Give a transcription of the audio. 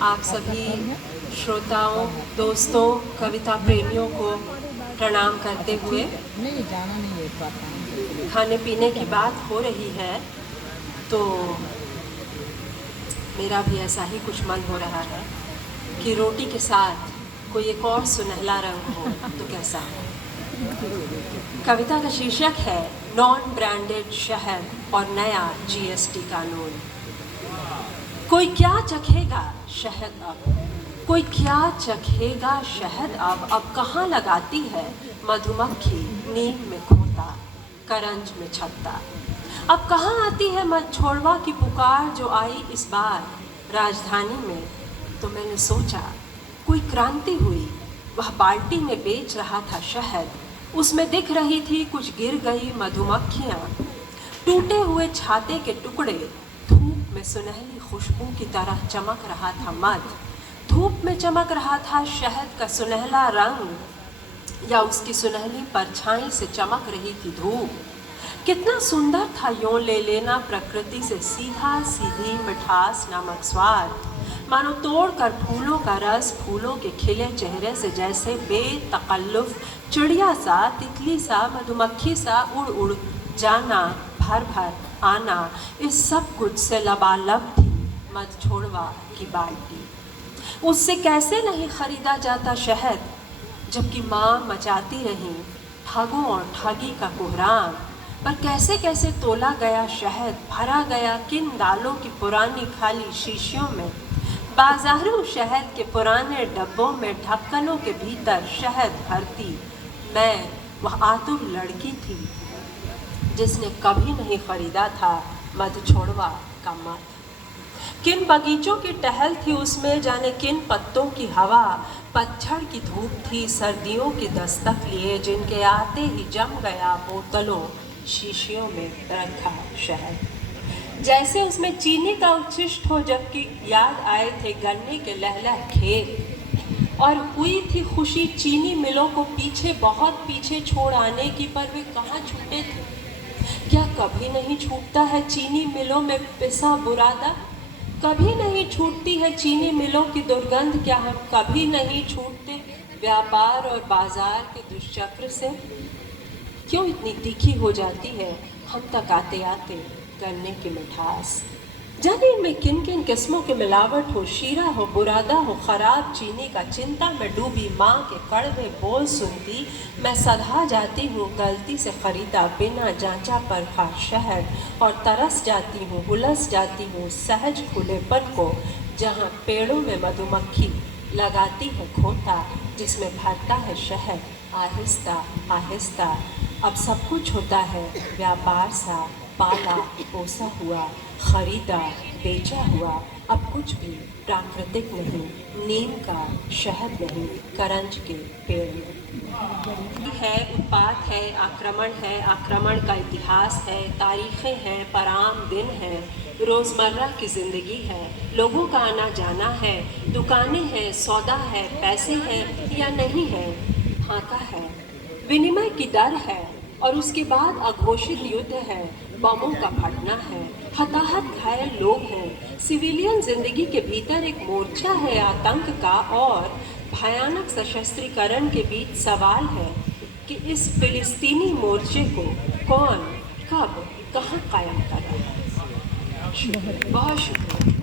आप सभी श्रोताओं, दोस्तों, कविता प्रेमियों को प्रणाम करते हुए खाने पीने की बात हो रही है तो मेरा भी ऐसा ही कुछ मन हो रहा है कि रोटी के साथ कोई एक और सुनहला रंग हो तो कैसा हो। कविता का शीर्षक है नॉन ब्रांडेड शहद और नया जीएसटी कानून। कोई क्या चखेगा शहद अब, कोई क्या चखेगा शहद अब कहाँ लगाती है मधुमक्खी नीम में खोता, करंज में छत्ता। अब कहाँ आती है मत छोड़वा की पुकार जो आई इस बार राजधानी में। तो मैंने सोचा कोई क्रांति हुई, वह बाल्टी में बेच रहा था शहद, उसमें दिख रही थी कुछ गिर गई मधुमक्खियाँ, टूटे हुए छाते के टुकड़े, धूप में सुनहली खुशबू की तरह चमक रहा था मध, धूप में चमक रहा था शहद का सुनहला रंग, या उसकी सुनहली परछाई से चमक रही थी धूप। कितना सुंदर था यूं ले लेना प्रकृति से सीधा सीधी मिठास नामक स्वाद, मानो तोड़ कर फूलों का रस फूलों के खिले चेहरे से जैसे बेतकल्लुफ चिड़िया सा, तितली सा, मधुमक्खी सा उड़ उड़ जाना, भर भर आना, इस सब कुछ से लबालब थी मत छोड़वा की बाल्टी। उससे कैसे नहीं खरीदा जाता शहद, जबकि माँ मचाती रही ठगों और ठगी का कोहराम। पर कैसे कैसे तोला गया शहद, भरा गया किन दालों की पुरानी खाली शीशियों में, बाजारों शहद के पुराने डब्बों में ढक्कनों के भीतर शहद भरती मैं, वह आतुर लड़की थी जिसने कभी नहीं खरीदा था मध छोड़वा का मध। किन बगीचों की टहल थी उसमें, जाने किन पत्तों की हवा, पतझड़ की धूप थी सर्दियों की दस्तक लिए, जिनके आते ही जम गया बोतलों शीशियों में रखा शहद। जैसे उसमें चीनी का उच्छिष्ट हो, जबकि याद आए थे गन्ने के लहलह खेत, और हुई थी खुशी चीनी मिलों को पीछे बहुत पीछे छोड़ आने की, पर वे कहाँ छूटे थे। क्या कभी नहीं छूटता है चीनी मिलों में पिसा बुरादा, कभी नहीं छूटती है चीनी मिलों की दुर्गंध, क्या हम कभी नहीं छूटते व्यापार और बाजार के दुष्चक्र से। क्यों इतनी तीखी हो जाती है हम तक आते आते गन्ने की मिठास। जाने इनमें किन किन किस्मों के मिलावट हो, शीरा हो, बुरादा हो, खराब चीनी का। चिंता में डूबी माँ के कड़वे बोल सुनती मैं सधा जाती हूँ गलती से खरीदा बिना जांचा परखा शहद, और तरस जाती हूँ उलझ जाती हूँ सहज खुलेपन को, जहाँ पेड़ों में मधुमक्खी लगाती है खोता, जिसमें भरता है शहद आहिस्ता आहिस्ता। अब सब कुछ होता है व्यापार सा, पाला पोसा हुआ, खरीदा बेचा हुआ, अब कुछ भी प्राकृतिक नहीं, नीम का शहद नहीं, करंज के पेड़ में है। उत्पात है, आक्रमण का इतिहास है, तारीखें हैं, पराम दिन है, रोज़मर्रा की ज़िंदगी है, लोगों का आना जाना है, दुकानें हैं, सौदा है, पैसे हैं या नहीं है, फाका है, विनिमय की दर है, और उसके बाद अघोषित युद्ध है, बमों का फटना है, हताहत घायल लोग हैं, सिविलियन जिंदगी के भीतर एक मोर्चा है आतंक का, और भयानक सशस्त्रीकरण के बीच सवाल है कि इस फिलिस्तीनी मोर्चे को कौन कब कहाँ कायम कर रहा है। बहुत शुक्रिया।